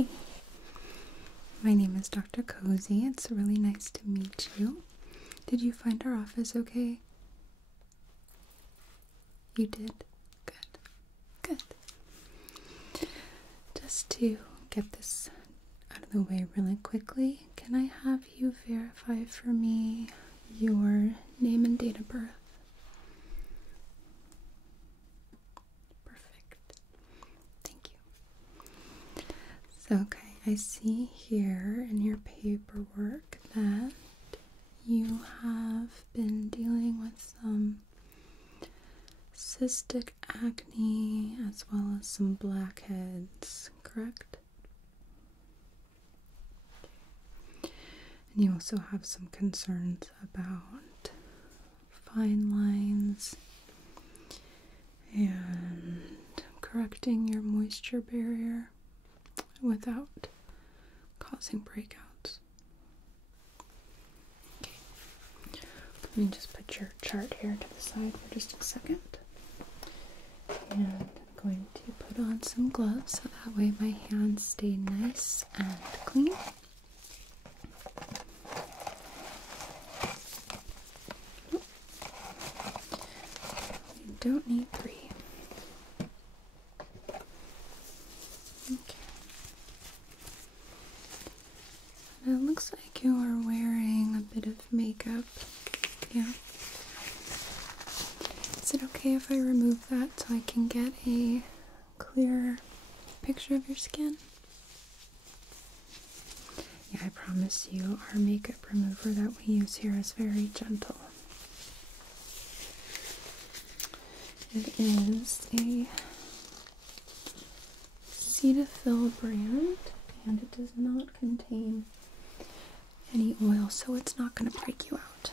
Hi, my name is Dr. Cozy. It's really nice to meet you. Did you find our office okay? You did? Good. Good. Just to get this out of the way really quickly, can I have you verify for me your name and date of birth? Perfect. Thank you. So, okay, I see here in your paperwork that you have been dealing with some cystic acne as well as some blackheads, correct? And you also have some concerns about fine lines and correcting your moisture barrier without causing breakouts. Okay. Let me just put your chart here to the side for just a second. And I'm going to put on some gloves so that way my hands stay nice and clean. You don't need 3. Okay. Now it looks like you are wearing a bit of makeup. Yeah. Is it okay if I remove that so I can get a clearer picture of your skin? Yeah, I promise you our makeup remover that we use here is very gentle. It is a Cetaphil brand and it does not contain any oil, so it's not going to break you out.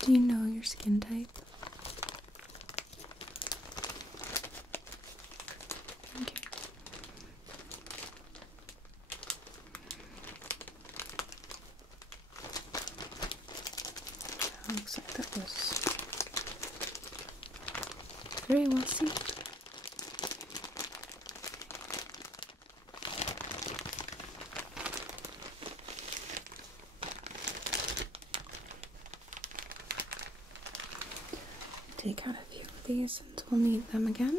Do you know your skin type? Okay. Looks like that was very well sealed. Take out a few of these since we'll need them again.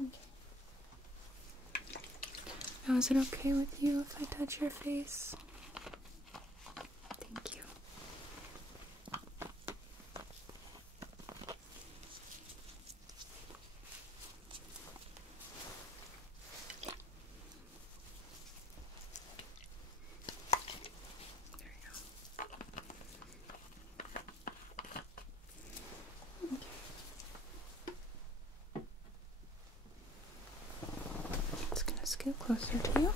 Okay. Now, is it okay with you if I touch your face? Thank you. There you go. Okay. Just gonna scoot closer to you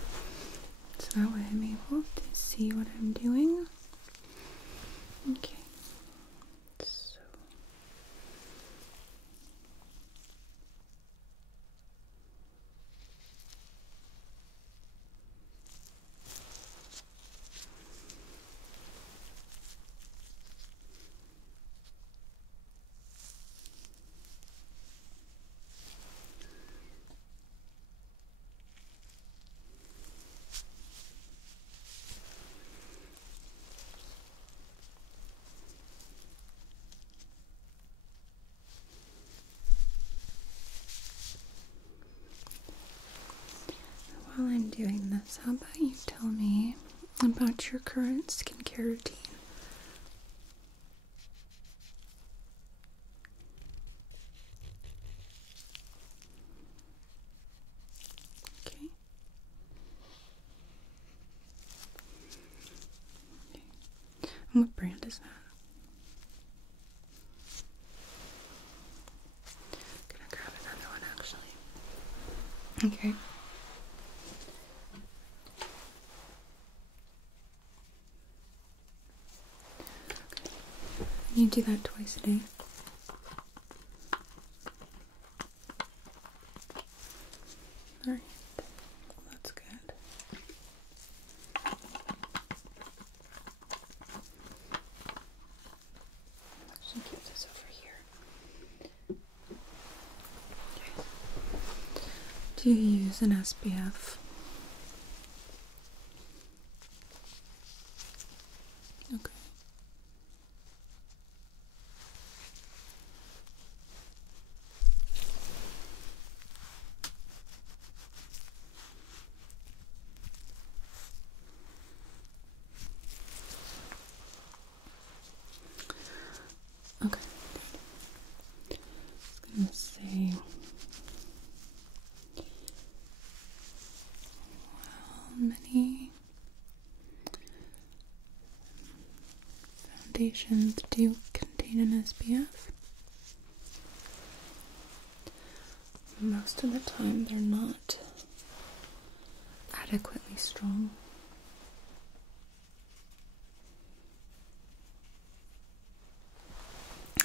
so that way I'm able to see what I'm doing. Okay. So while I'm doing this, how about you tell me about your current skincare routine? Okay. And what brand is that? I'm gonna grab another one actually. Okay. You do that twice a day. Alright. That's good. Do you use an SPF? Okay. Okay. I was gonna say, how many foundations do contain an SPF? Most of the time, they're not adequately strong.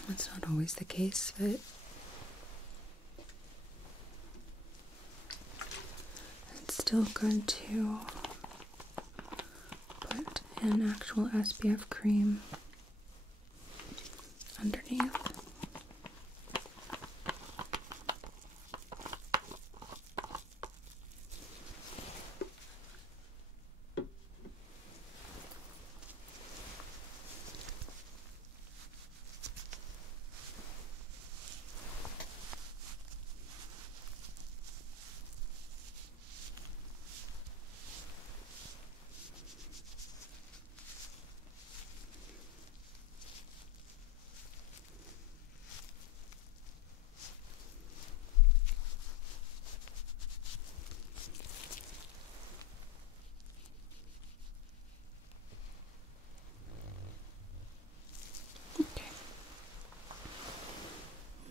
That's not always the case, but it's still good to put an actual SPF cream underneath.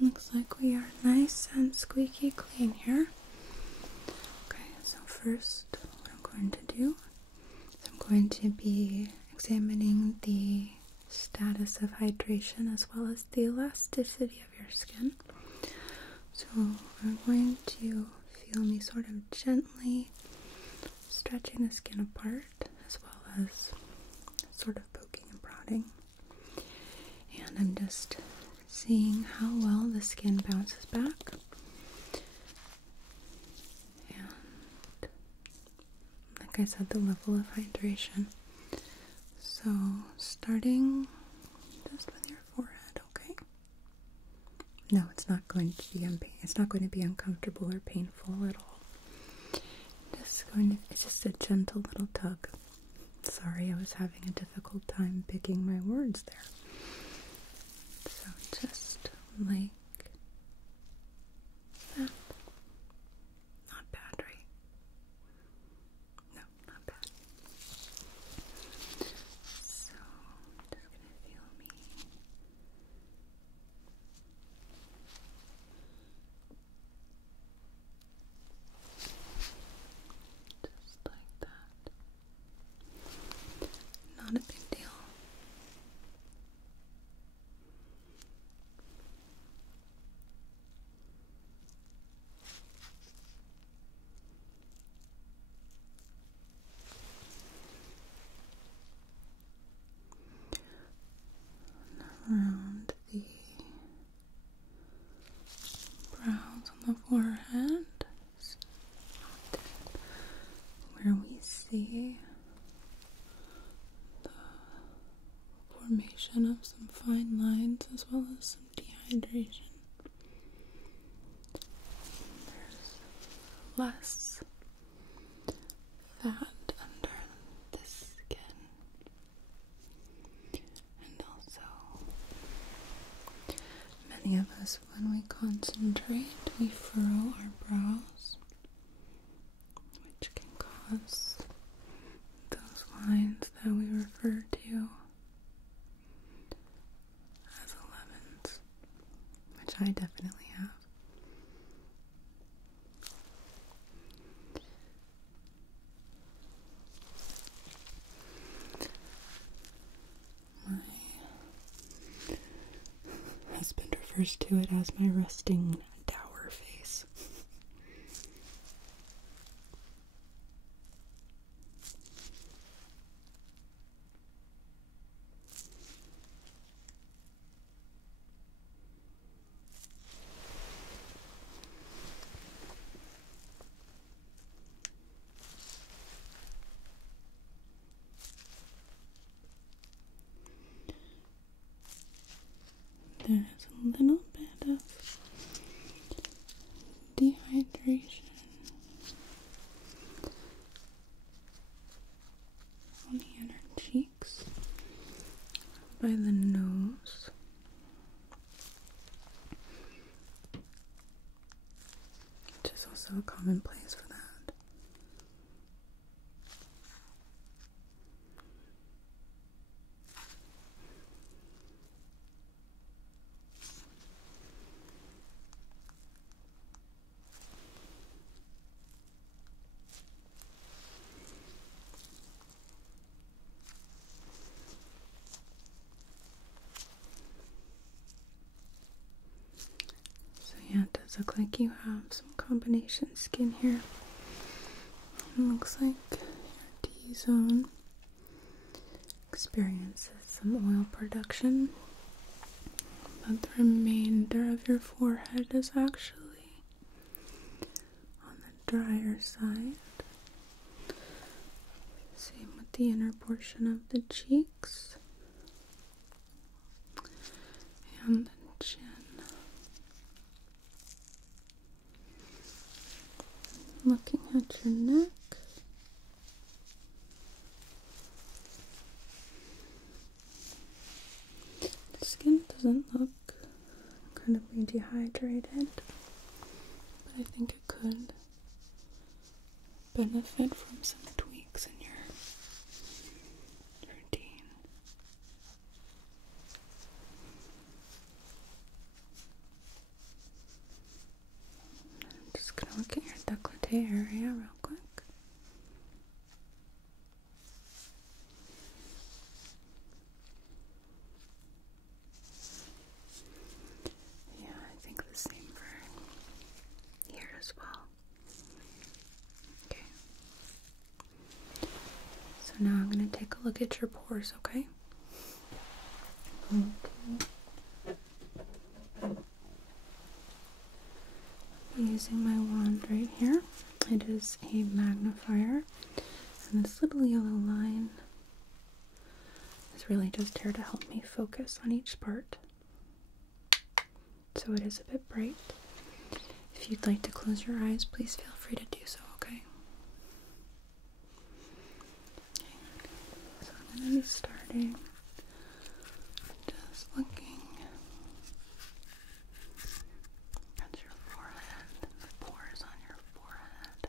Looks like we are nice and squeaky clean here. Okay, so first what I'm going to do is I'm going to be examining the status of hydration as well as the elasticity of your skin. So I'm going to feel me sort of gently stretching the skin apart as well as sort of poking and prodding. And I'm just seeing how well the skin bounces back. And like I said, the level of hydration. So starting just with your forehead, okay? No, it's not going to be uncomfortable or painful at all. It's just a gentle little tug. Sorry, I was having a difficult time picking my words there. So just like that. Not bad, right? No, not bad. So I'm just gonna feel me. Just like that. Not a big deal. Around the brows on the forehead, where we see the formation of some fine lines as well as some dehydration. There's less fat under the skin, and also many of us, when we concentrate, we furrow our brows, which can cause those lines that we refer to as 11s, which I definitely have. My husband refers to it as my resting dour face. is also a common place for that. So yeah, it does look like you have some combination skin here. It looks like your T-zone experiences some oil production, but the remainder of your forehead is actually on the drier side. Same with the inner portion of the cheeks and the chin. Looking at your neck, the skin doesn't look incredibly dehydrated, but I think it could benefit from some tweaks in your routine. I'm just gonna look at your décolleté area real quick. Yeah, I think the same for here as well. Okay. So now I'm going to take a look at your pores, okay? Using my wand right here. It is a magnifier, and this little yellow line is really just here to help me focus on each part. So it is a bit bright. If you'd like to close your eyes, please feel free to do so, okay? So I'm going to be starting just looking at your forehead, the pores on your forehead.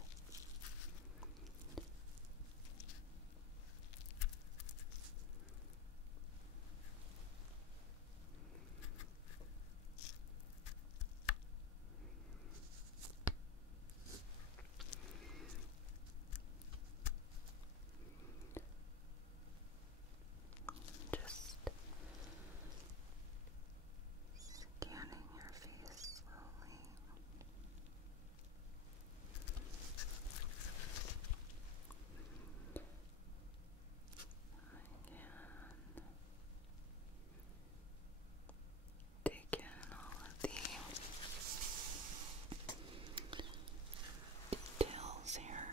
Just scanning your face slowly. I can take in all of the details here.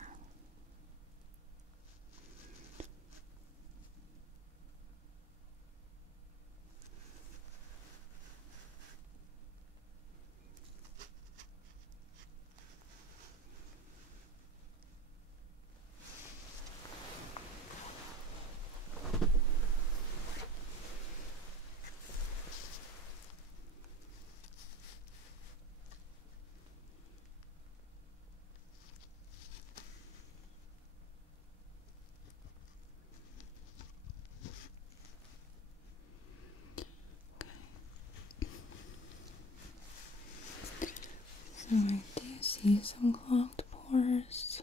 So I do see some clogged pores.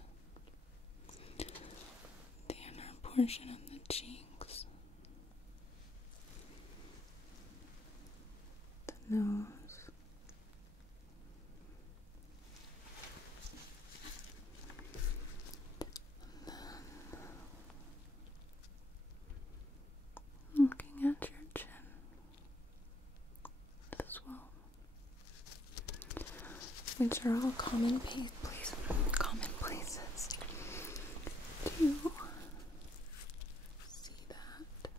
The inner portion of the cheeks. The nose. And then looking at your chin as well. These are all common places to see that.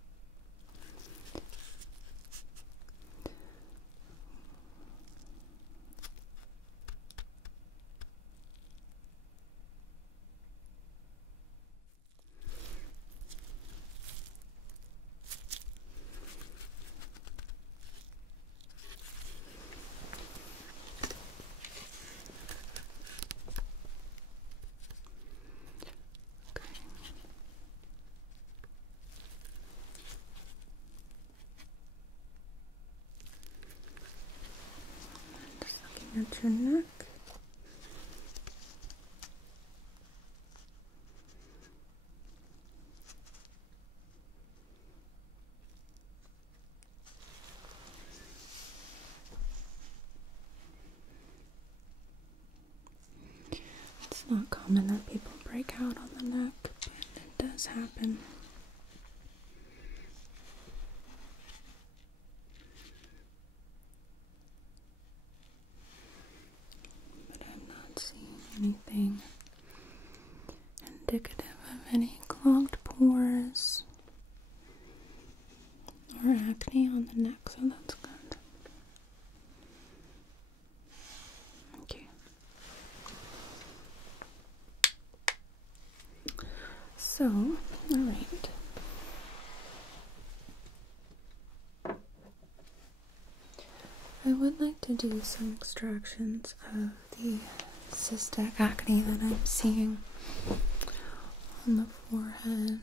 at your neck. It's not common that people break out on the neck, but it does happen. But I'm not seeing anything indicative of any clogged pores or acne on the neck, so that's good. Okay. So, alright. I would like to do some extractions of the cystic acne that I'm seeing on the forehead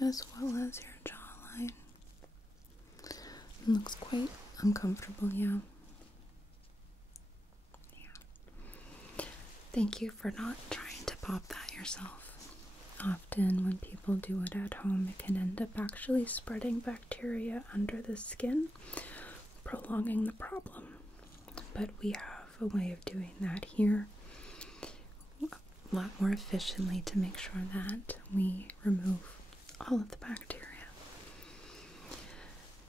as well as your jawline. It looks quite uncomfortable, yeah. Thank you for not trying to pop that yourself. Often when people do it at home, it can end up actually spreading bacteria under the skin, prolonging the problem. But we have a way of doing that here a lot more efficiently to make sure that we remove all of the bacteria.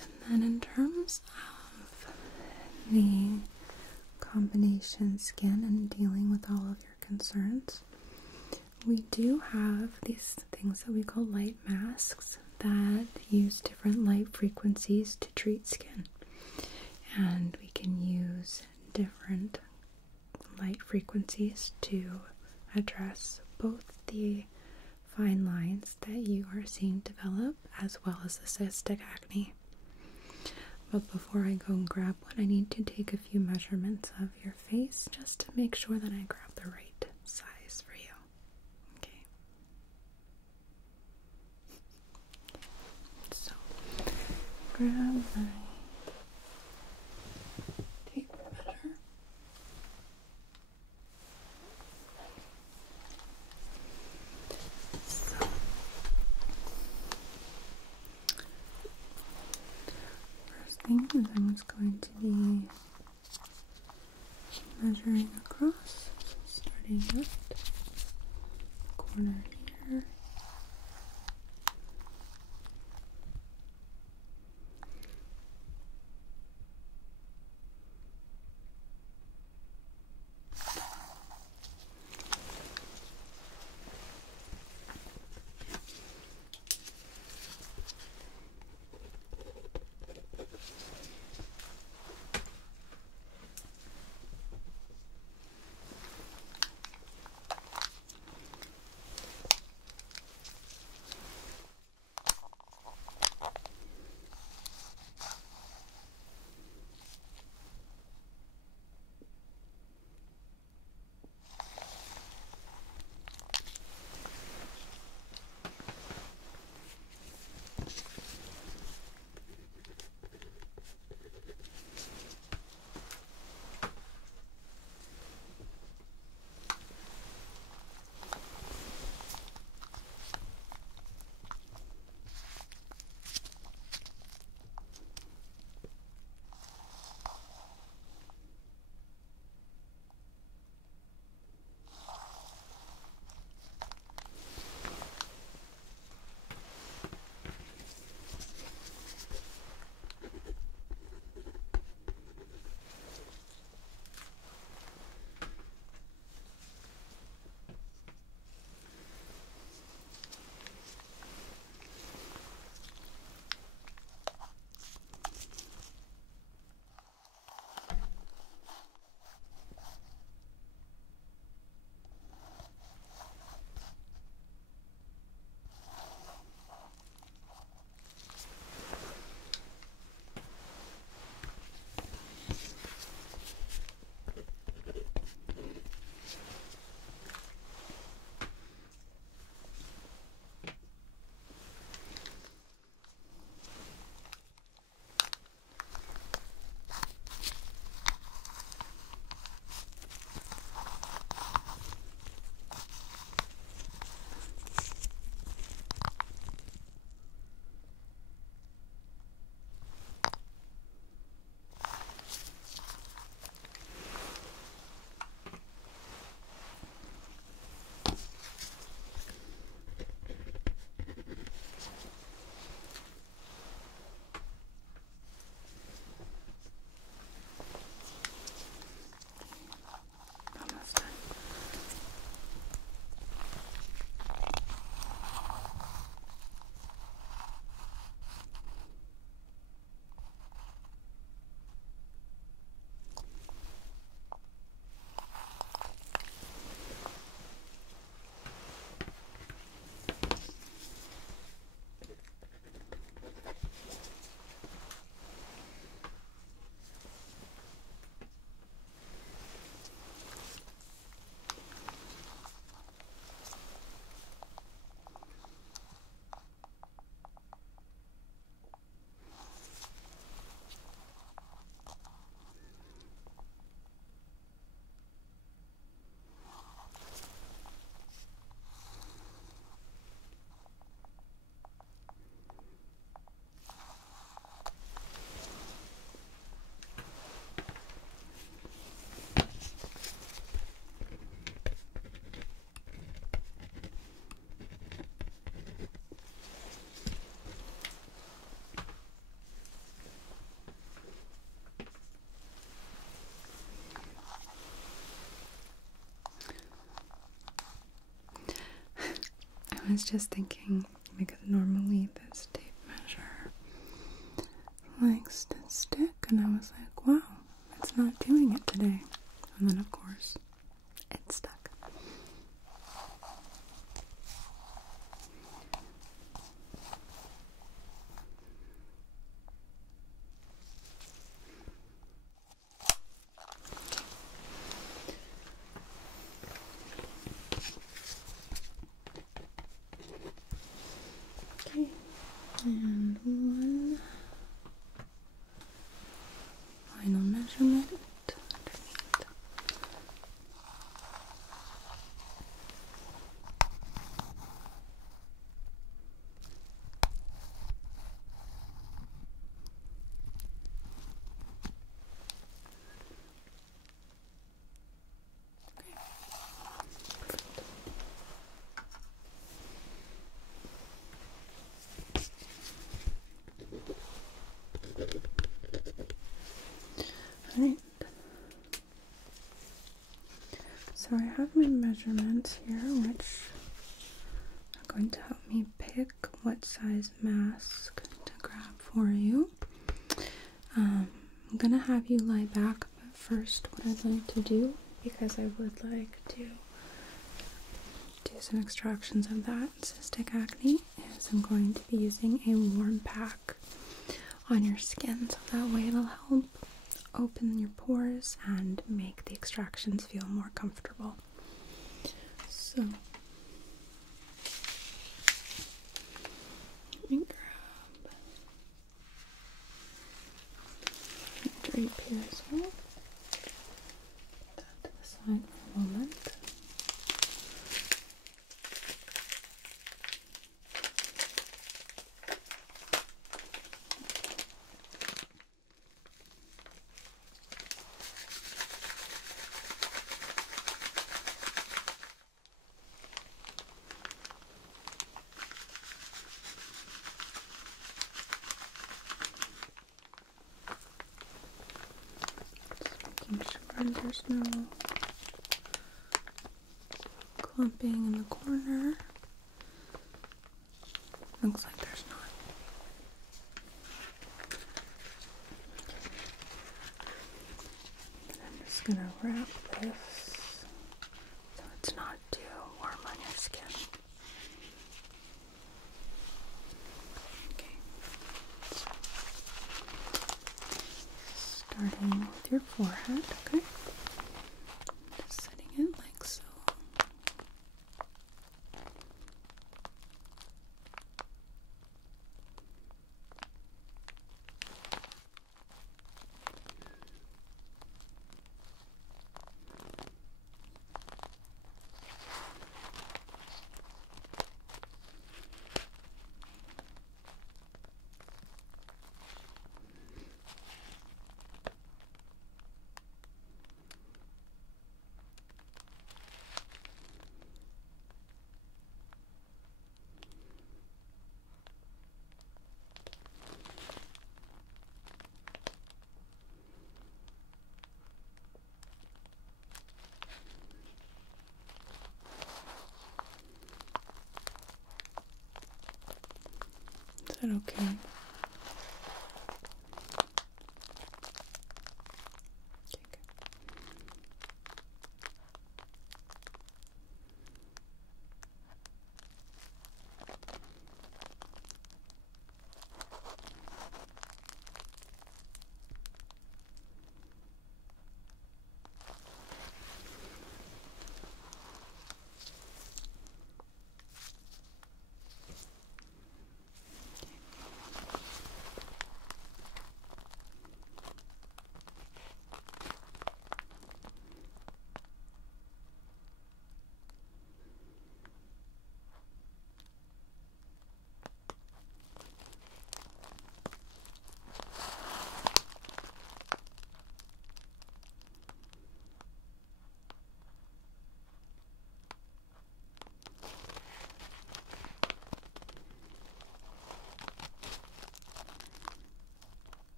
And then in terms of the combination skin and dealing with all of your concerns, we do have these things that we call light masks that use different light frequencies to treat skin. And we can use different light frequencies to address both the fine lines that you are seeing develop as well as the cystic acne. But before I go and grab one, I need to take a few measurements of your face just to make sure that I grab the right size for you. Okay. So, grab my tape measure. So, first thing is I'm just going to be measuring across, starting at the corner here. was just thinking, because normally this tape measure likes to stick, and I was like, wow, it's not doing it today. And then, of course, it stuck. Okay, and one final measurement underneath. Alright, so I have my measurements here, which are going to help me pick what size mask to grab for you. I'm gonna have you lie back, but first what I'd like to do, because I would like to do some extractions of that cystic acne, is I'm going to be using a warm pack on your skin, so that way it'll help open your pores and make the extractions feel more comfortable. So let me grab a drape here as well. Put that to the side for a moment. Making sure there's no clumping in the corner. Looks like there's not. And I'm just gonna wrap this so it's not too warm on your skin. Okay. Starting with your forehead, okay? Just setting it like so. Is that okay? Okay, good.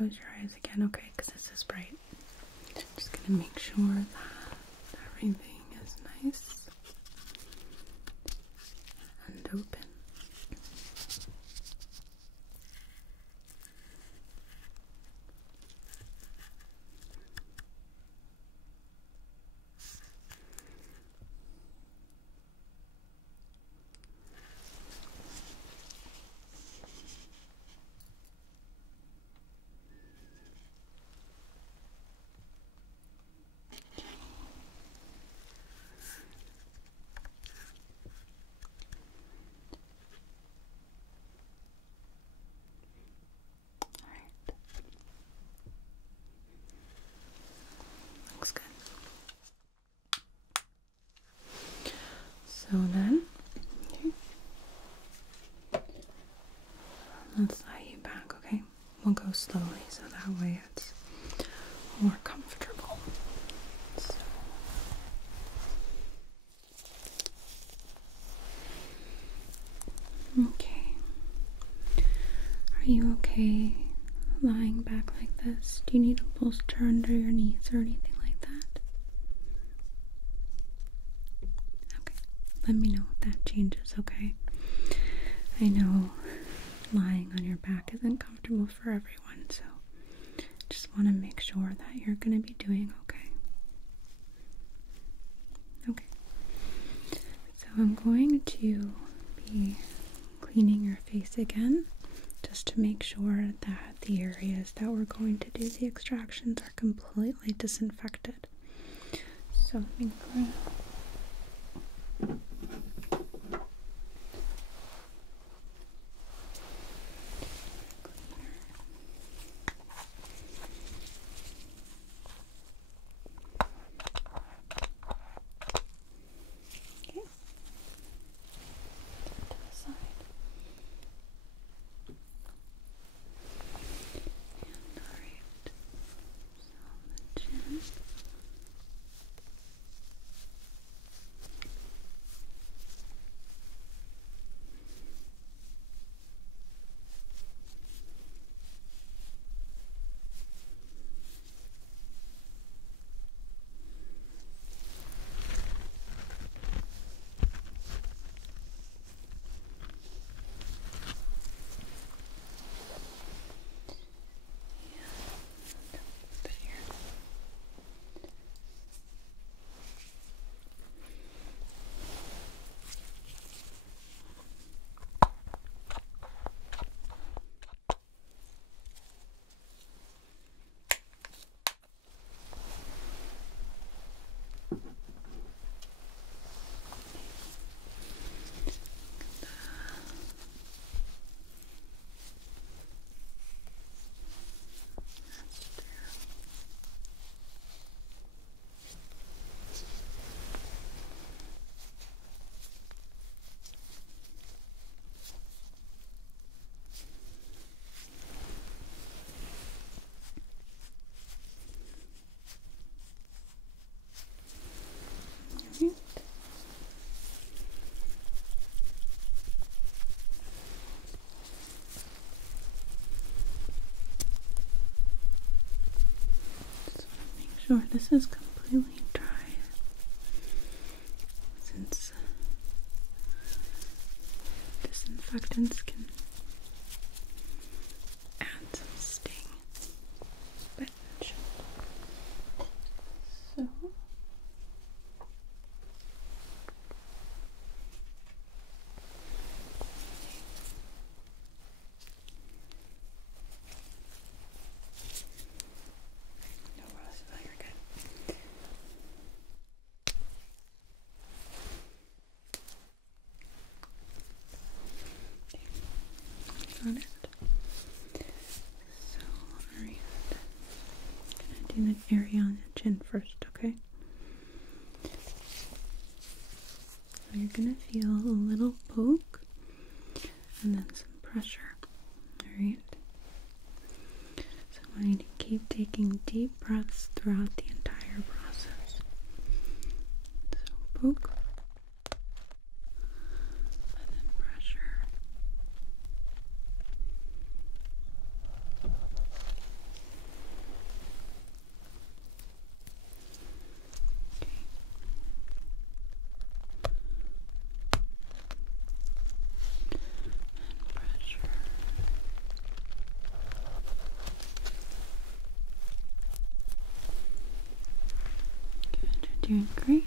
close your eyes again, okay? Because this is bright. Just gonna make sure that everything is nice and open. Looks good. So then, let's lie you back, okay? We'll go slowly so that way it's more comfortable. So. Okay. Are you okay lying back like this? Do you need a bolster under your knees or anything like that? Okay. Let me know if that changes, okay? I know lying on your back isn't comfortable for everyone, so just want to make sure that you're going to be doing okay. Okay. So I'm going to be cleaning your face again, just to make sure that the areas that we're going to do the extractions are completely disinfected. So let me grab sure this is completely dry, since disinfectants can add some sting, but it should. So got it. So, alright. Gonna do the area on the chin first, okay? So you're gonna feel a little poke and then some pressure. Alright. So I want you to keep taking deep breaths throughout the entire process. So poke. And then pressure. Doing great.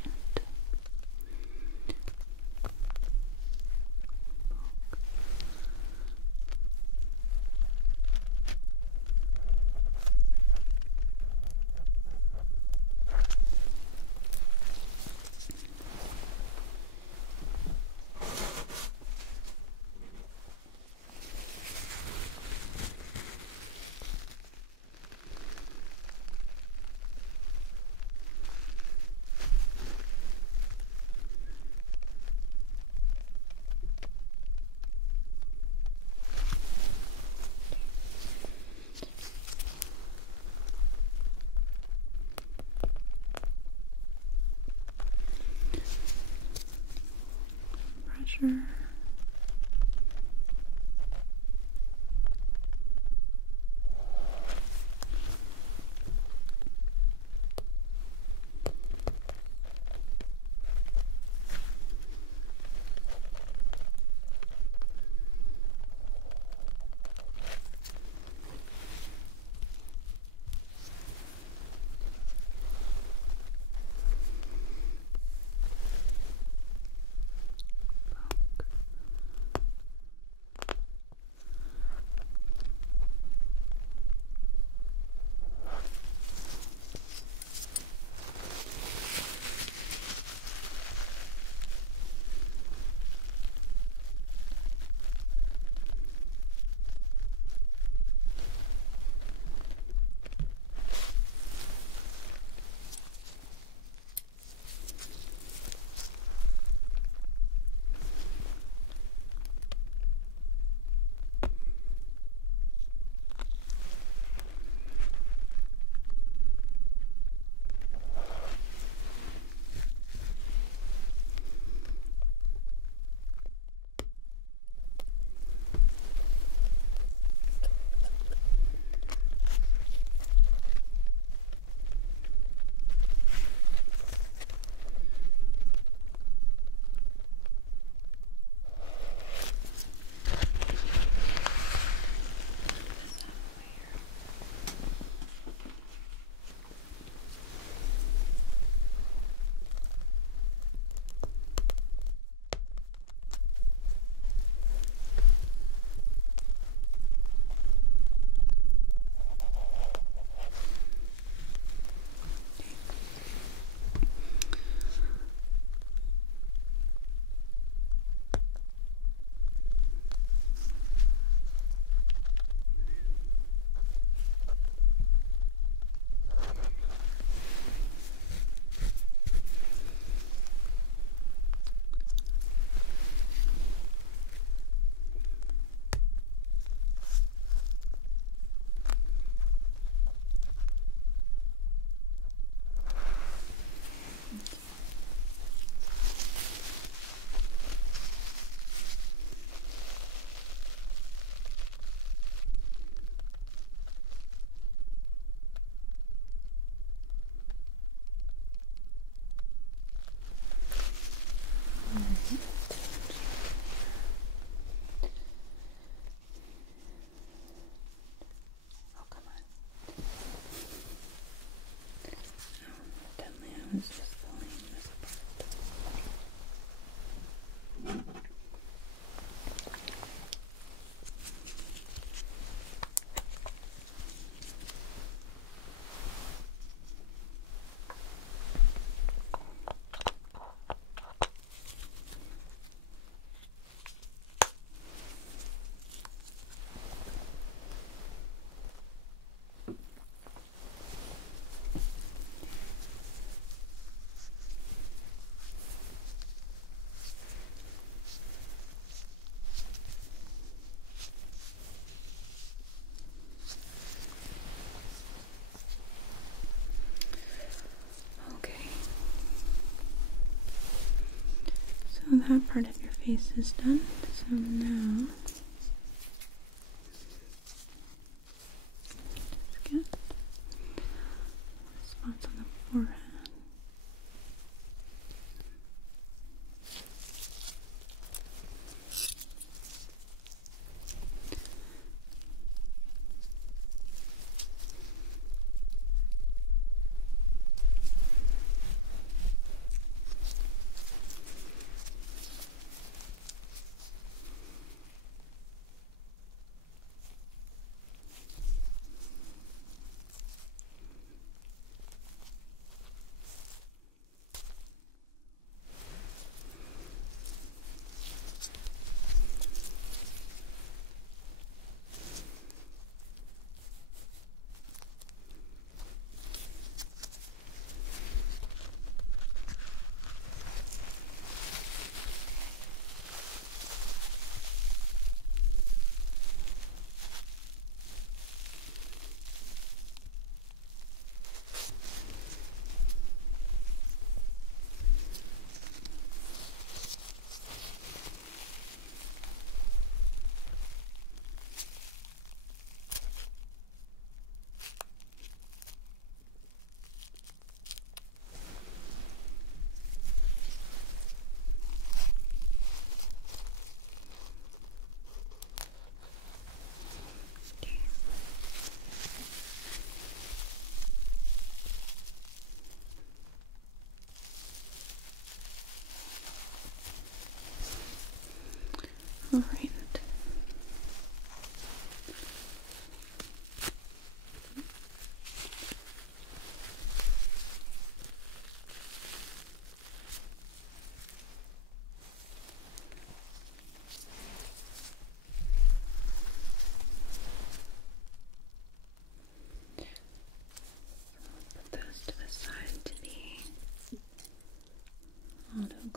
Pressure. It's just pulling this apart. So that part of your face is done. So now let's get spots on the forehead.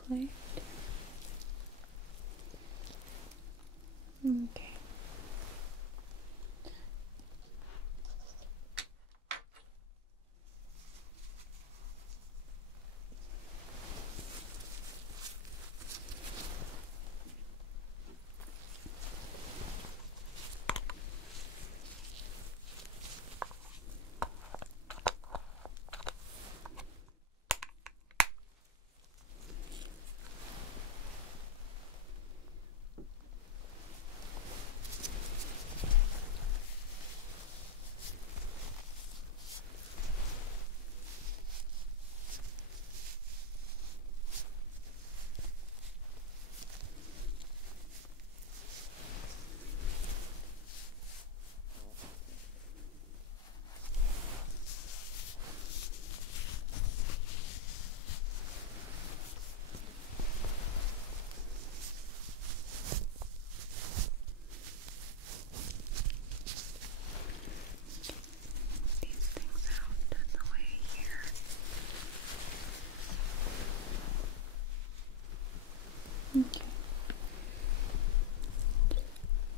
apply it. Okay. These things out in the way here. Okay.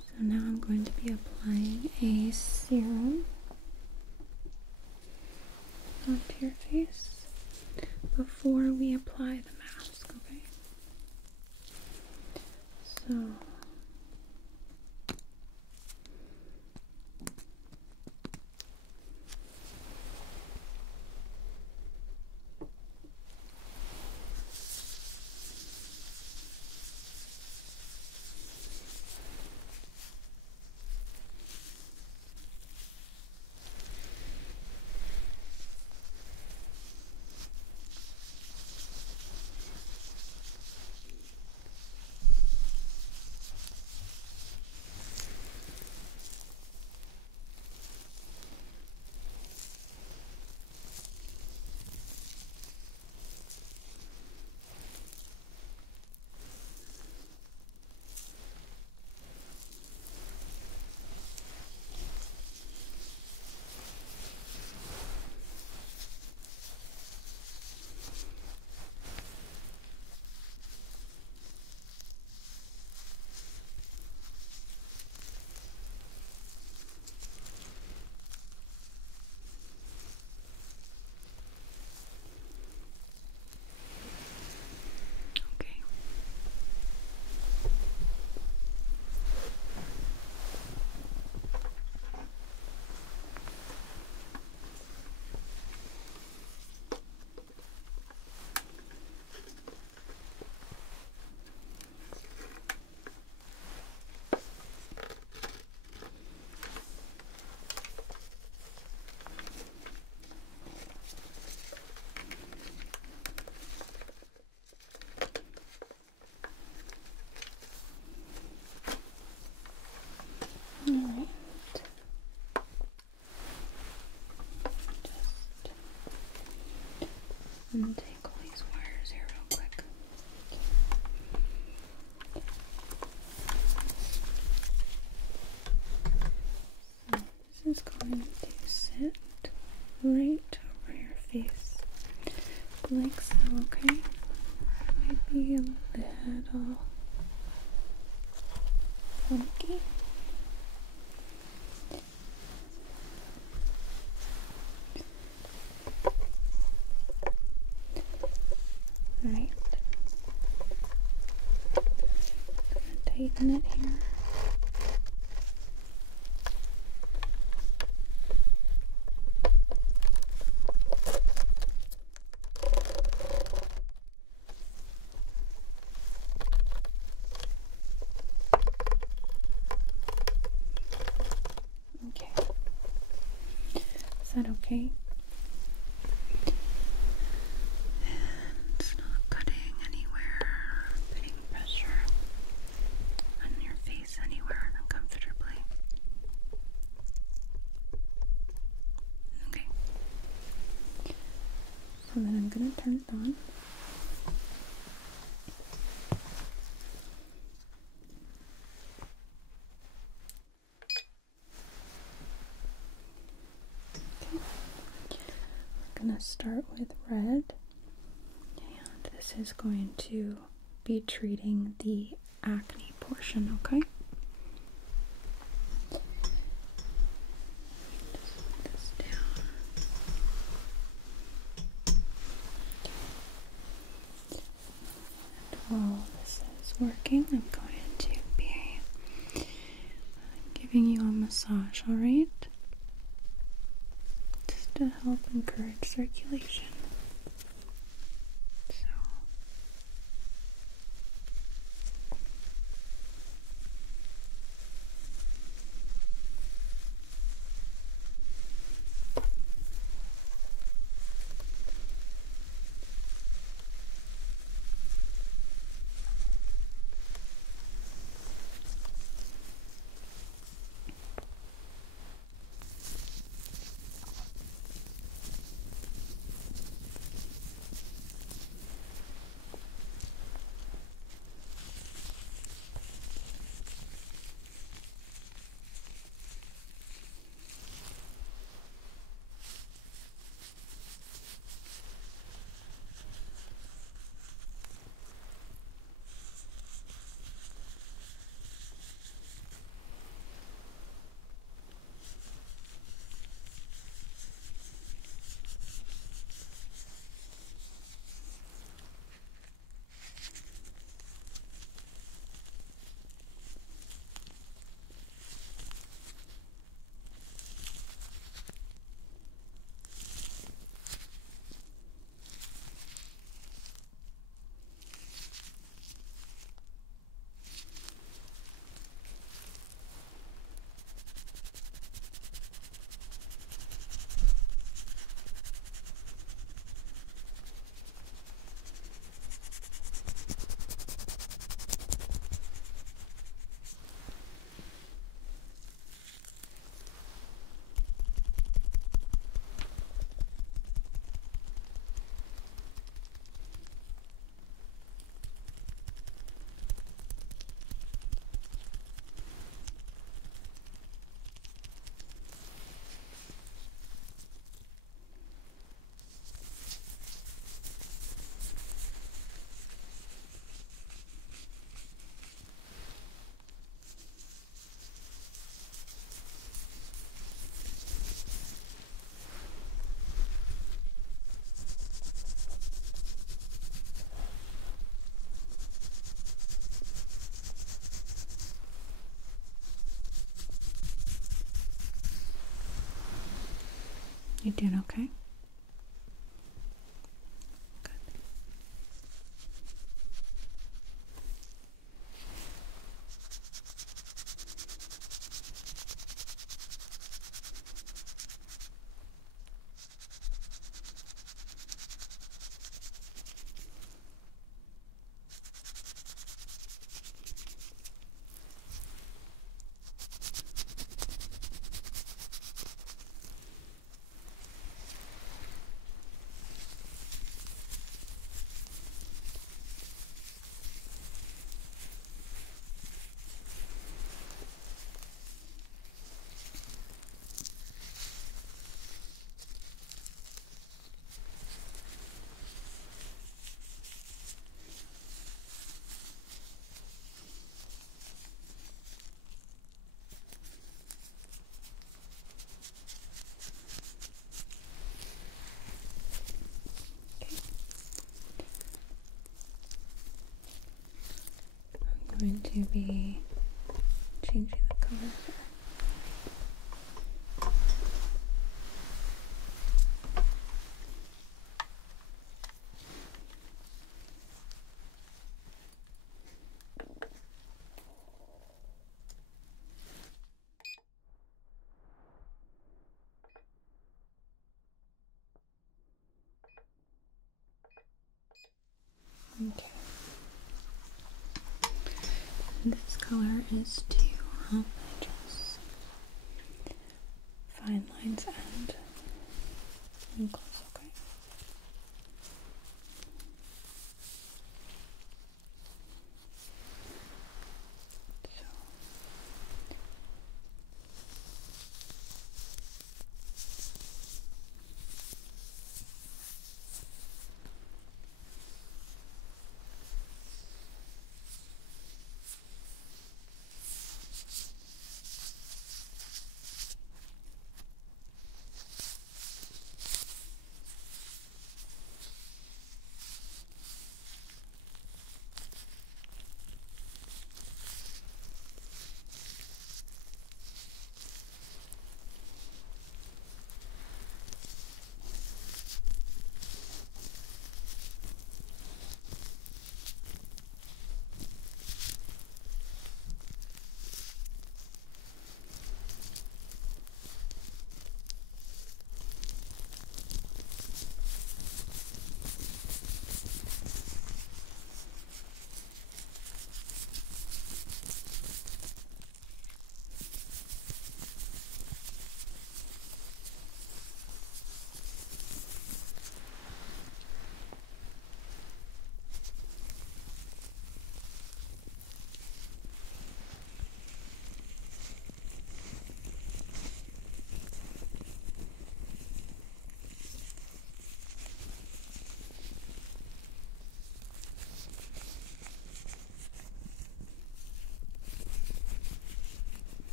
So now I'm going to be applying a serum onto your face before we apply the mask, okay? So okay. Alright. I'm gonna take all these wires here real quick. So this is going to sit right over your face, like so, okay? Might be a little funky. Right. Tighten it here. Okay. Is that okay? And it's not cutting anywhere, putting pressure on your face anywhere uncomfortably. Okay. So then I'm gonna turn it on. Okay. I'm gonna start with red, and this is going to be treating the acne portion, okay? Just put this down. And while this is working, I'm going to be giving you a massage, alright? Just to help encourage circulation. So. You doing okay? Good. I'm going to be changing the color here. Okay. This color is to help just fine lines and wrinkles, okay? So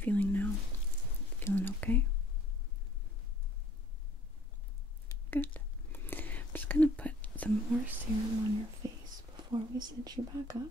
feeling now? Feeling okay? Good. I'm just gonna put some more serum on your face before we cinch you back up.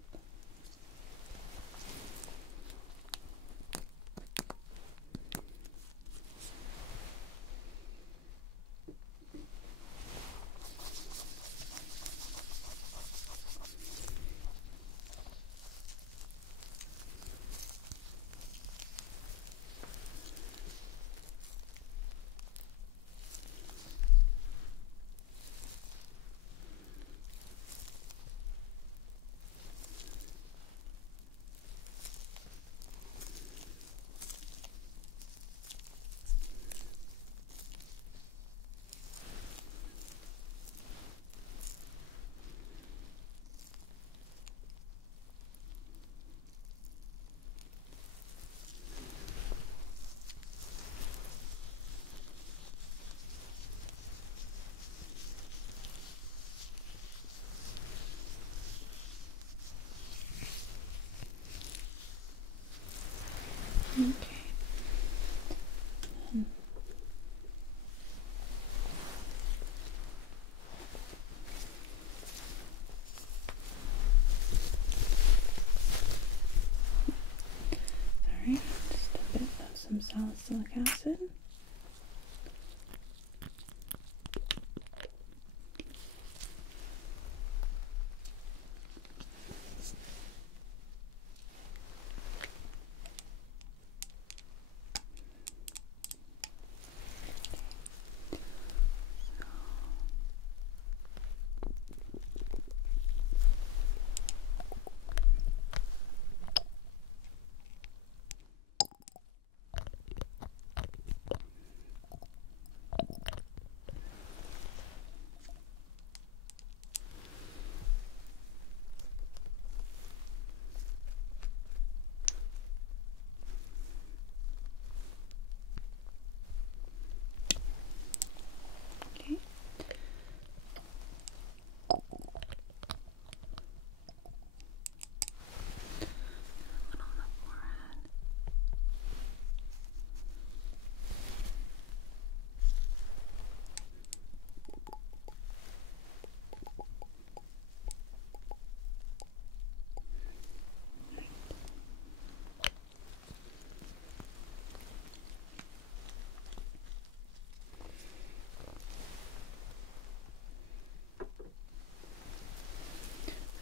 Okay. Alright, just a bit of some salicylic acid. Okay. A little on the forehead.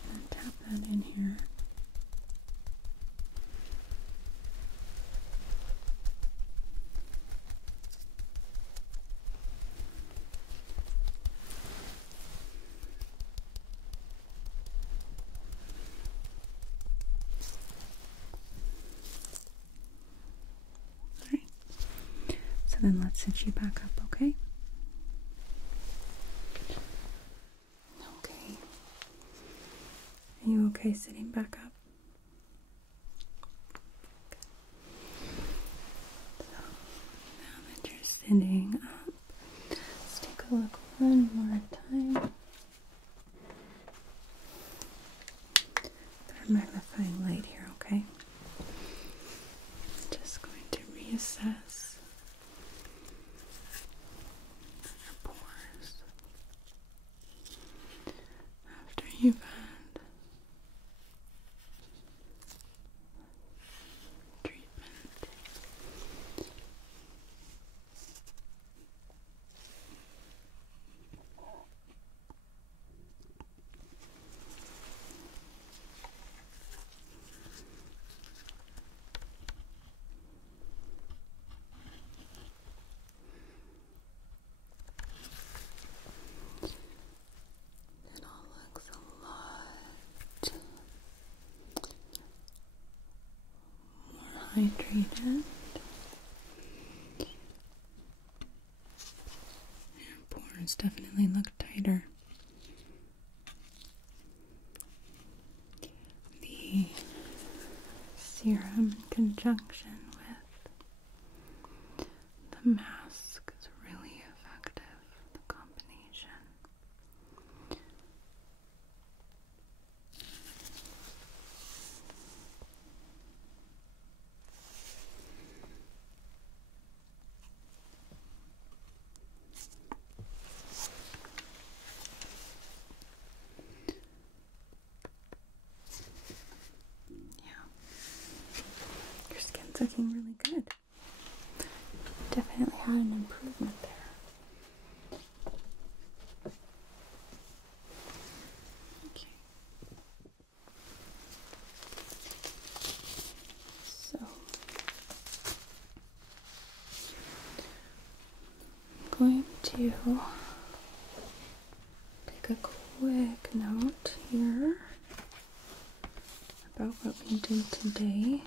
And tap that in here. Alright. So then let's cinch you back up, okay? Okay. Are you okay sitting back up? So now that you're sitting up, let's take a look one more time. Got a magnifying light here, okay? I'm just going to reassess your pores after you've had treatment. It all looks a lot more hydrated. Your pores definitely look tighter. The serum in conjunction with the mask is really effective, the combination. It's looking really good. Definitely had an improvement there. Okay. So I'm going to take a quick note here about what we did today.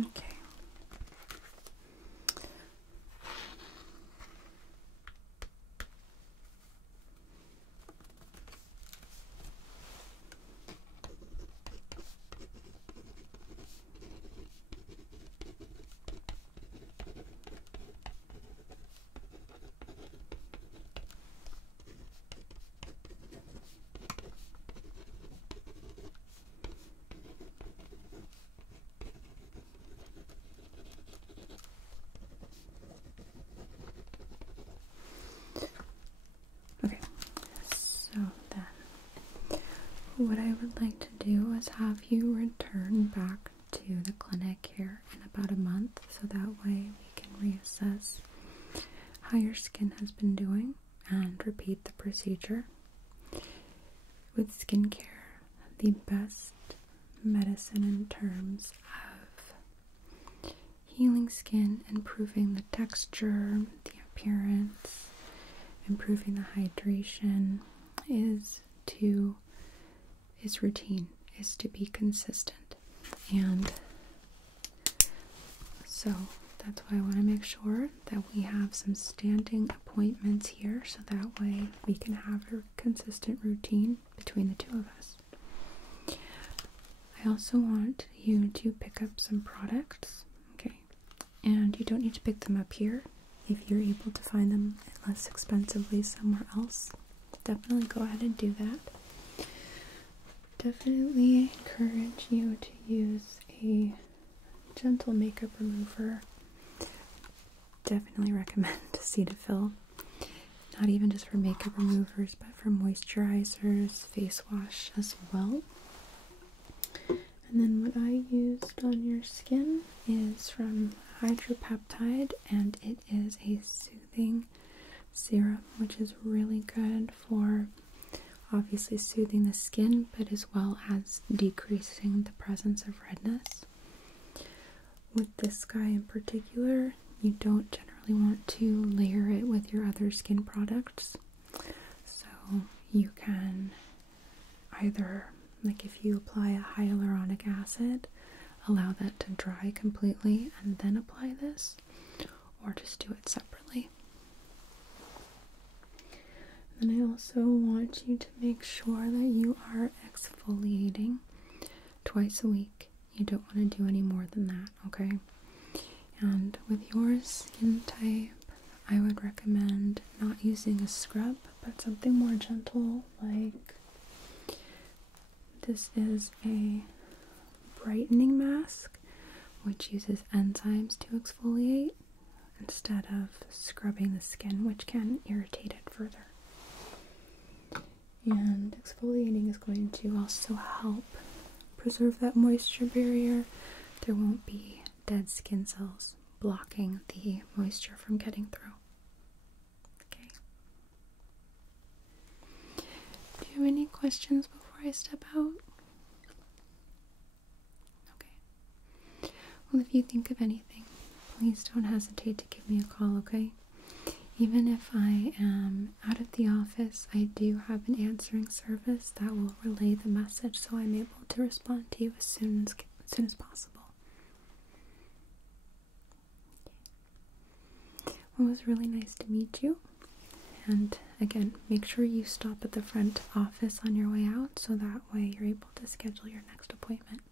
Okay. Okay, so then what I would like to do is have you return back to the clinic here in about a month, so that way we can reassess how your skin has been doing and repeat the procedure. With skincare, the best medicine in terms of healing skin, improving the texture, the appearance, improving the hydration is routine, is to be consistent. And so that's why I want to make sure that we have some standing appointments here, so that way we can have a consistent routine between the two of us. I also want you to pick up some products, okay? And you don't need to pick them up here. If you're able to find them less expensively somewhere else, definitely go ahead and do that. Definitely encourage you to use a gentle makeup remover. Definitely recommend Cetaphil. Not even just for makeup removers, but for moisturizers, face wash as well. And then what I used on your skin is from Hydropeptide, and it is a soothing serum, which is really good for obviously soothing the skin, but as well as decreasing the presence of redness. With this guy in particular, you don't generally want to layer it with your other skin products, so you can either, like if you apply a hyaluronic acid, allow that to dry completely and then apply this, or just do it separately. And I also want you to make sure that you are exfoliating twice a week. You don't want to do any more than that, okay? And with your skin type, I would recommend not using a scrub, but something more gentle, like this is a brightening mask, which uses enzymes to exfoliate instead of scrubbing the skin, which can irritate it further. And exfoliating is going to also help preserve that moisture barrier. There won't be dead skin cells blocking the moisture from getting through. Okay. Do you have any questions before I step out? Okay. Well, if you think of anything, please don't hesitate to give me a call, okay? Even if I am out of the office, I do have an answering service that will relay the message, so I'm able to respond to you as soon as possible. Well, it was really nice to meet you. And again, make sure you stop at the front office on your way out, so that way you're able to schedule your next appointment.